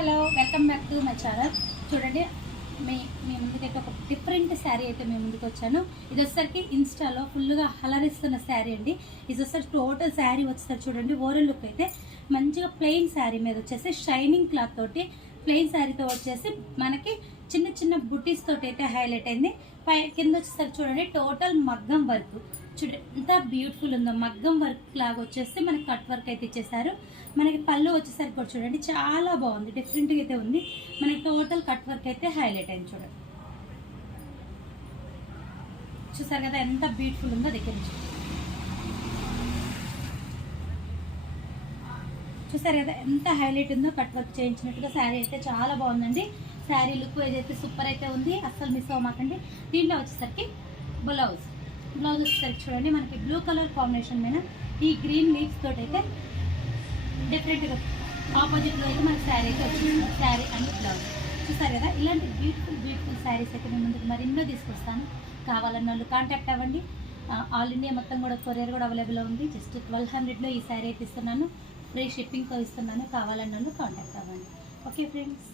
Hello welcome back to my channel. చూడండి, మీ ముందుకైతే ఒక డిఫరెంట్ శారీ అయితే మేము ముందుకు వచ్చాను. ఇది వచ్చేసరికి ఇన్స్టాలో ఫుల్గా హలరిస్తున్న శారీ అండి. ఇది వచ్చేసరికి టోటల్ శారీ వచ్చేసరికి చూడండి, ఓవరాల్ లుక్ అయితే మంచిగా ప్లెయిన్ శారీ మీద వచ్చేసి షైనింగ్ క్లాత్ తోటి ప్లెయిన్ శారీతో వచ్చేసి మనకి చిన్న చిన్న బుటీస్ తోటి అయితే హైలైట్ అయింది. కింద వచ్చేసరికి చూడండి టోటల్ మగ్గం వర్క్ చూడండి ఎంత బ్యూటిఫుల్ ఉందో. మగ్గం వర్క్ లాగా వచ్చేసి మనకి కట్ వర్క్ అయితే ఇచ్చేసారు. మనకి పళ్ళు వచ్చేసరికి కూడా చూడండి చాలా బాగుంది, డిఫరెంట్గా అయితే ఉంది. మనకి టోటల్ కట్ వర్క్ అయితే హైలైట్ అయింది. చూడండి, చూసారు కదా ఎంత బ్యూటిఫుల్ ఉందో. దగ్గర నుంచి చూసారు కదా ఎంత హైలైట్ ఉందో. కట్ వర్క్ చేయించినట్టుగా శారీ అయితే చాలా బాగుందండి. శారీ లుక్ ఏదైతే సూపర్ అయితే ఉంది, అస్సలు మిస్ అవ్వమాకండి. దీంట్లో వచ్చేసరికి బ్లౌజ్ వచ్చేసరికి చూడండి మనకి బ్లూ కలర్ కాంబినేషన్ మీద ఈ గ్రీన్ లీవ్స్ తోటి అయితే డిఫరెంట్గా ఆపోజిట్లో అయితే మనకి శారీ అయితే వచ్చింది. శారీ అండ్ బ్లౌజ్ చూసారు కదా. ఇలాంటి బ్యూటిఫుల్ శారీస్ అయితే నేను ముందుకు మరెన్నో తీసుకొస్తాను. కావాలన్న వాళ్ళు కాంటాక్ట్ అవ్వండి. ఆల్ ఇండియా మొత్తం కూడా కొరియర్ కూడా అవైలబుల్ ఉంది. జస్ట్ 1200లో ఈ శారీ అయితే ఇస్తున్నాను. ఫ్రీ షిప్పింగ్తో ఇస్తున్నాను. కావాలన్న వాళ్ళు కాంటాక్ట్ అవ్వండి. Okay friends.